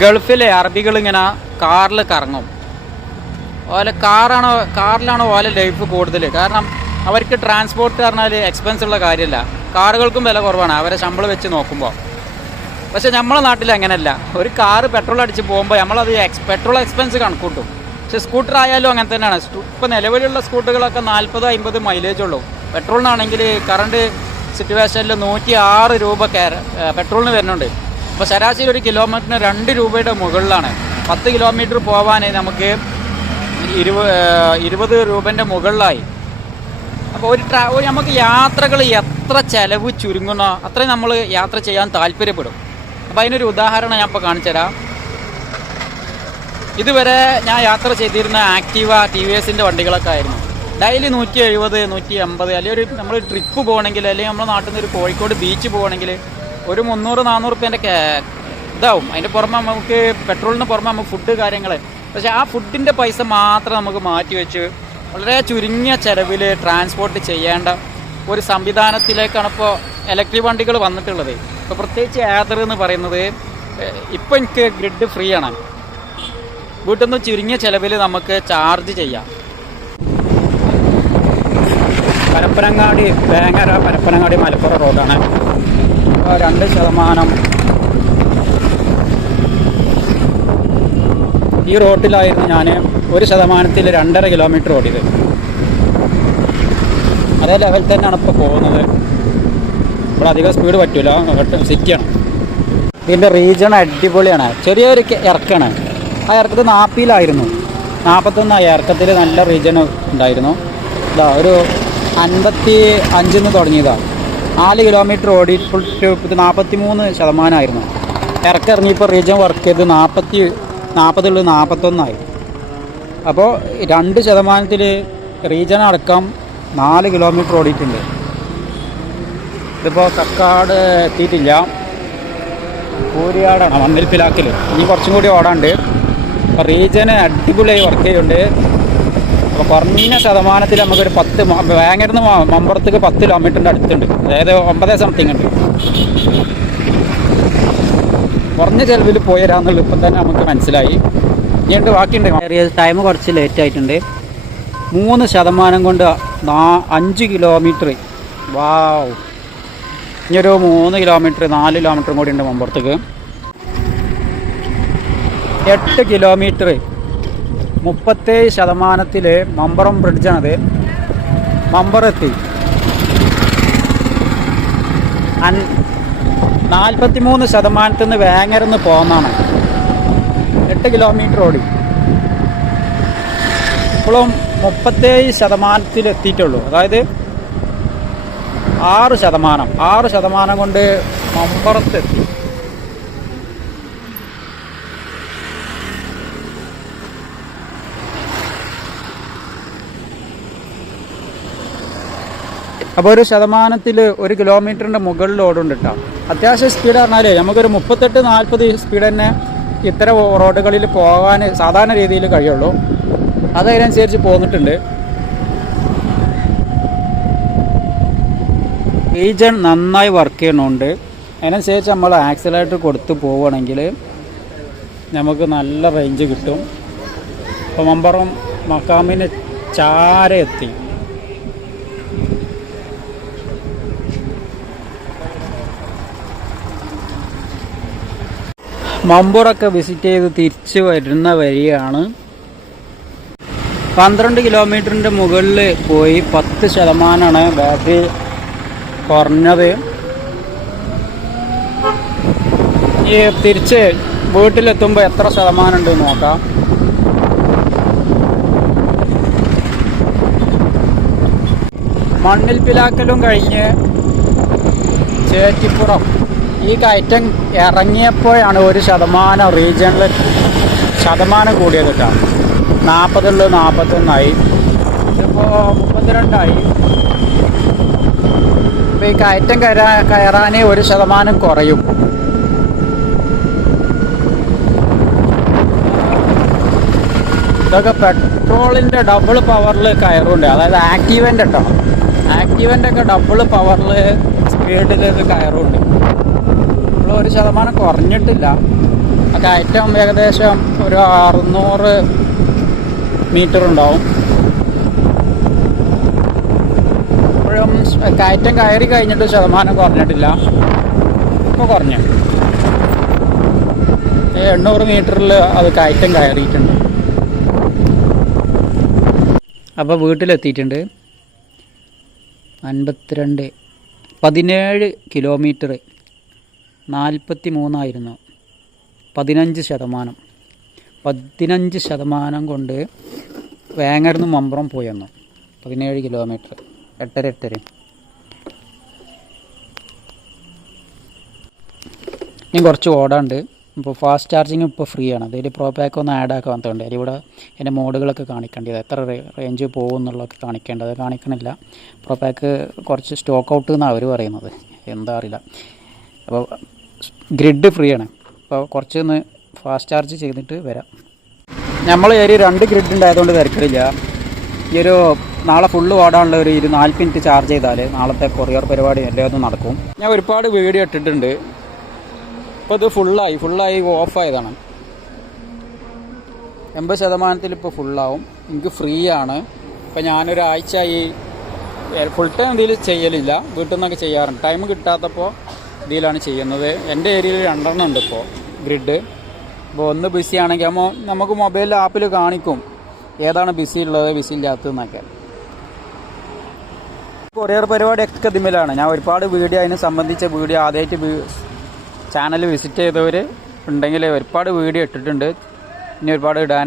ഗൾഫിലെ അറബികൾ ഇങ്ങനെ കാറിൽ കറങ്ങും. ഓലെ കാറാണോ കാറിലാണോ ഓലെ ലൈഫ് കൂടുതൽ കാരണം അവർക്ക് ട്രാൻസ്പോർട്ട് പറഞ്ഞാൽ എക്സ്പെൻസ് ഉള്ള കാര്യമല്ല കാറുകൾക്കും വില കുറവാണ് അവരെ ശമ്പളം വെച്ച് നോക്കുമ്പോൾ പക്ഷെ നമ്മളെ നാട്ടിൽ അങ്ങനെയല്ല. ഒരു കാറ് പെട്രോൾ അടിച്ച് പോകുമ്പോൾ നമ്മളത് എക്സ് പെട്രോൾ എക്സ്പെൻസ് കണക്കൂട്ടും. പക്ഷെ സ്കൂട്ടർ ആയാലും അങ്ങനെ തന്നെയാണ്. ഇപ്പോൾ നിലവിലുള്ള സ്കൂട്ടറുകളൊക്കെ നാൽപ്പത് അമ്പത് മൈലേജ് ഉള്ളൂ. പെട്രോളിനാണെങ്കിൽ കറണ്ട് സിറ്റുവേഷനിൽ നൂറ്റി ആറ് രൂപ പെട്രോളിന് വരുന്നുണ്ട്. അപ്പോൾ ശരാശരി ഒരു കിലോമീറ്ററിന് രണ്ട് രൂപയുടെ മുകളിലാണ്. പത്ത് കിലോമീറ്റർ പോകാൻ നമുക്ക് ഇരുപ ഇരുപത് രൂപന്റെ മുകളിലായി. അപ്പോൾ ഒരു ട്രാ നമുക്ക് യാത്രകൾ എത്ര ചെലവ് ചുരുങ്ങുന്നോ അത്രയും നമ്മൾ യാത്ര ചെയ്യാൻ താല്പര്യപ്പെടും. അപ്പോൾ അതിനൊരു ഉദാഹരണം ഞാൻ ഇപ്പോൾ കാണിച്ചു തരാം. ഇതുവരെ ഞാൻ യാത്ര ചെയ്തിരുന്ന ആക്റ്റീവ ടി വി എസിന്റെ വണ്ടികളൊക്കെ ആയിരുന്നു. ഡെയിലി നൂറ്റി എഴുപത് നൂറ്റി എൺപത് അല്ലെങ്കിൽ ഒരു നമ്മൾ ട്രിപ്പ് പോകണമെങ്കിൽ അല്ലെങ്കിൽ നമ്മുടെ നാട്ടിൽ നിന്ന് ഒരു കോഴിക്കോട് ബീച്ച് പോകണമെങ്കിൽ ഒരു മുന്നൂറ് നാനൂറ് റുപ്യേന്റെ ഇതാവും. അതിന്റെ പുറമെ നമുക്ക് പെട്രോളിന് പുറമെ നമുക്ക് ഫുഡ് കാര്യങ്ങൾ പക്ഷേ ആ ഫുഡിന്റെ പൈസ മാത്രം നമുക്ക് മാറ്റി വെച്ച് വളരെ ചുരുങ്ങിയ ചെലവിൽ ട്രാൻസ്പോർട്ട് ചെയ്യേണ്ട ഒരു സംവിധാനത്തിലേക്കാണ് ഇപ്പോൾ ഇലക്ട്രിക് വണ്ടികൾ വന്നിട്ടുള്ളത്. ഇപ്പോൾ പ്രത്യേകിച്ച് ഏതർ എന്ന് പറയുന്നത് ഇപ്പോൾ എനിക്ക് ഗ്രിഡ് ഫ്രീ ആണ്. വീട്ടിൽ നിന്ന് ചുരുങ്ങിയ ചിലവിൽ നമുക്ക് ചാർജ് ചെയ്യാം. പരപ്പനങ്ങാടി വേങ്ങര പരപ്പനങ്ങാടി മലപ്പുറം റോഡാണ് രണ്ട് ശതമാനം. ഈ റോട്ടിലായിരുന്നു ഞാൻ ഒരു ശതമാനത്തിൽ രണ്ടര കിലോമീറ്റർ ഓടിയത്. അതേ ലെവൽ തന്നെയാണ് ഇപ്പോൾ പോകുന്നത്. ഇവിടെ അധികം സ്പീഡ് പറ്റൂല. സിറ്റിയാണ് ഇതിന്റെ റീജിയൺ അടിപൊളിയാണ്. ചെറിയൊരു ഇറക്കാണ്. ആ ഇറക്കത്ത് നാൽപ്പതിലായിരുന്നു നാൽപ്പത്തൊന്ന് ആ ഇറക്കത്തിൽ നല്ല റീജിയൺ ഉണ്ടായിരുന്നു. ഇതാ ഒരു അൻപത്തി അഞ്ചിന്ന് തുടങ്ങിയതാണ് നാല് കിലോമീറ്റർ ഓടിയിട്ട് നാൽപ്പത്തി മൂന്ന് ശതമാനമായിരുന്നു. ഇറക്കിറങ്ങിയപ്പോൾ റീജൻ വർക്ക് ചെയ്ത് നാൽപ്പത്തി നാൽപ്പതുള്ള നാൽപ്പത്തൊന്നായി അപ്പോൾ രണ്ട് ശതമാനത്തിൽ റീജൻ അടക്കം നാല് കിലോമീറ്റർ ഓടിയിട്ടുണ്ട്. ഇതിപ്പോൾ കക്കാട് എത്തിയിട്ടില്ല. കൂരിയാടാണ്. മണ്ണിൽപ്പിലാക്കിൽ ഇനി കുറച്ചും കൂടി ഓടാണ്ട് റീജിയന് അടിപൊളിയായി വർക്ക് ചെയ്യുന്നുണ്ട് അപ്പോൾ കുറഞ്ഞ ശതമാനത്തിൽ നമുക്കൊരു പത്ത് വേങ്ങരുന്ന് മമ്പറത്തേക്ക് പത്ത് കിലോമീറ്ററിന്റെ അടുത്തുണ്ട്. അതായത് ഒമ്പതേ സംതിങ് ഉണ്ട്. കുറഞ്ഞ ചെലവിൽ പോയരാന്നുള്ള ഇപ്പം തന്നെ നമുക്ക് മനസ്സിലായി. ഇനിയുണ്ട് ബാക്കിയുണ്ട്. ചെറിയ ടൈം കുറച്ച് ലേറ്റ് ആയിട്ടുണ്ട്. മൂന്ന് ശതമാനം കൊണ്ട് നാ അഞ്ച് കിലോമീറ്റർ വാവ് ഇനിയൊരു മൂന്ന് കിലോമീറ്റർ നാല് കിലോമീറ്ററും കൂടി ഉണ്ട് മമ്പുറത്തേക്ക്. എട്ട് കിലോമീറ്റർ മുപ്പത്തേഴ് ശതമാനത്തിൽ മമ്പറം ബ്രിഡ്ജാണത്. മമ്പറെത്തി. നാൽപ്പത്തി മൂന്ന് ശതമാനത്തിൽ നിന്ന് വേങ്ങരന്ന് പോന്നാണ്. എട്ട് കിലോമീറ്റർ ഓടി. ഇപ്പോഴും മുപ്പത്തേഴ് ശതമാനത്തിൽ എത്തിയിട്ടുള്ളൂ. അതായത് ആറ് ശതമാനം. ആറ് ശതമാനം കൊണ്ട് മമ്പറത്തെത്തി. അപ്പോൾ ഒരു ശതമാനത്തിൽ ഒരു കിലോമീറ്ററിന്റെ മുകളിൽ ഓടുന്നുണ്ട് കേട്ടോ. അത്യാവശ്യം സ്പീഡ് പറഞ്ഞാൽ നമുക്കൊരു മുപ്പത്തെട്ട് നാൽപ്പത് സ്പീഡ് തന്നെ ഇത്തരം റോഡുകളിൽ പോകാൻ സാധാരണ രീതിയിൽ കഴിയുള്ളൂ. അതതിനനുസരിച്ച് പോന്നിട്ടുണ്ട്. റീജൺ നന്നായി വർക്ക് ചെയ്യണുണ്ട് അതിനനുസരിച്ച് നമ്മൾ ആക്സിലേറ്റർ കൊടുത്ത് പോവുകയാണെങ്കിൽ നമുക്ക് നല്ല റേഞ്ച് കിട്ടും. അപ്പോൾ മമ്പറം മക്കാമിന് ചാര എത്തി. മമ്പൂറൊക്കെ വിസിറ്റ് ചെയ്ത് തിരിച്ച് വരുന്ന വഴിയാണ് പന്ത്രണ്ട് കിലോമീറ്ററിന്റെ മുകളിൽ പോയി പത്ത് ശതമാനമാണ് ബാറ്ററി കുറഞ്ഞത്. ഈ തിരിച്ച് വീട്ടിലെത്തുമ്പോൾ എത്ര ശതമാനം ഉണ്ട് നോക്കാം. മണ്ണിൽ പിലാക്കലും കഴിഞ്ഞ് ചേറ്റിപ്പുറം. ഈ കയറ്റം ഇറങ്ങിയപ്പോഴാണ് ഒരു ശതമാനം റീജിയണിൽ ശതമാനം കൂടിയത് കേട്ടോ. നാൽപ്പതുള്ളത് നാൽപ്പത്തൊന്നായി ഇതിപ്പോൾ മുപ്പത്തിരണ്ടായി. ഇപ്പോൾ ഈ കയറ്റം കയറാ കയറാനേ ഒരു ശതമാനം കുറയും. ഇതൊക്കെ പെട്രോളിന്റെ ഡബിൾ പവറിൽ കയറുണ്ട് അതായത് ആക്റ്റീവന്റെ കേട്ടോ. ആക്റ്റീവന്റെ ഒക്കെ ഡബിൾ പവറിൽ സ്പീഡിൽ ഇത് കയറുണ്ട് ഒരു ശതമാനം കുറഞ്ഞിട്ടില്ല. കയറ്റം ഏകദേശം ഒരു അറുന്നൂറ് മീറ്റർ ഉണ്ടാവും. ഇപ്പോഴും കയറ്റം കയറി കഴിഞ്ഞിട്ട് ശതമാനം കുറഞ്ഞിട്ടില്ല. ഇപ്പൊ കുറഞ്ഞു. എണ്ണൂറ് മീറ്ററിൽ അത് കയറ്റം കയറിയിട്ടുണ്ട്. അപ്പോൾ വീട്ടിലെത്തിയിട്ടുണ്ട്. അൻപത്തിരണ്ട് പതിനേഴ് കിലോമീറ്റർ നാൽപ്പത്തി മൂന്നായിരുന്നു പതിനഞ്ച് ശതമാനം. പതിനഞ്ച് ശതമാനം കൊണ്ട് വേങ്ങരുന്ന് മമ്പുറം പോയെന്നു. പതിനേഴ് കിലോമീറ്റർ. എട്ടര എട്ടര ഇനി കുറച്ച് ഓടാണ്ട് ഇപ്പോൾ ഫാസ്റ്റ് ചാർജിങ് ഇപ്പോൾ ഫ്രീ ആണ്. അതിൽ പ്രോ പാക്ക് ഒന്ന് ആഡ് ആക്കാൻ വന്നിട്ടുണ്ട്. ഇവിടെ എന്റെ മോഡുകളൊക്കെ കാണിക്കേണ്ടത്. എത്ര റേഞ്ച് പോകും എന്നുള്ളതൊക്കെ കാണിക്കേണ്ടത്. കാണിക്കണില്ല. പ്രോ പാക്ക് കുറച്ച് സ്റ്റോക്ക് ഔട്ട് എന്നാണ് അവർ പറയുന്നത്. എന്താ അറിയില്ല. അപ്പോൾ ഗ്രിഡ് ഫ്രീ ആണ്. അപ്പോൾ കുറച്ചൊന്ന് ഫാസ്റ്റ് ചാർജ് ചെയ്തിട്ട് വരാം. നമ്മൾ ഒരു രണ്ട് ഗ്രിഡ് ഉണ്ടായതുകൊണ്ട് തിരക്കില്ല ഈ ഒരു നാളെ ഫുള്ള് ഓടാനുള്ള ഒരു ഇരു നാല് മിനിറ്റ് ചാർജ് ചെയ്താൽ നാളത്തെ കൊറിയർ പരിപാടി എല്ലാം നടക്കും. ഞാൻ ഒരുപാട് വീഡിയോ ഇട്ടിട്ടുണ്ട്. ഇപ്പോൾ ഇത് ഫുള്ളായി ഫുള്ളായി ഓഫായതാണ് എൺപത് ശതമാനത്തിൽ ഇപ്പോൾ ഫുള്ളാവും എനിക്ക് ഫ്രീ ആണ്. ഇപ്പോൾ ഞാനൊരാഴ്ച ഈ ഫുൾ ടൈം ഇതിൽ ചെയ്യലില്ല. വീട്ടിൽ നിന്നൊക്കെ ചെയ്യാറുണ്ട്. ടൈം കിട്ടാത്തപ്പോൾ ഇതിലാണ് ചെയ്യുന്നത്. എന്റെ ഏരിയയിൽ രണ്ടെണ്ണം ഉണ്ട് ഇപ്പോൾ. ഗ്രിഡ്. അപ്പോൾ ഒന്ന് ബിസി ആണെങ്കിൽ അപ്പോൾ നമുക്ക് മൊബൈൽ ആപ്പിൽ കാണിക്കും ഏതാണ് ബിസി ഉള്ളത് ബിസി ഇല്ലാത്തതെന്നൊക്കെ കൊറിയർ പരിപാടി ഒക്കെ ഇതിമേലാണ് ഞാൻ ഒരുപാട് വീഡിയോ അതിനെ സംബന്ധിച്ച വീഡിയോ ആദ്യമായിട്ട് ചാനൽ വിസിറ്റ് ചെയ്തവർ ഉണ്ടെങ്കിൽ ഒരുപാട് വീഡിയോ ഇട്ടിട്ടുണ്ട്. ഇനി ഒരുപാട് ഇടാൻ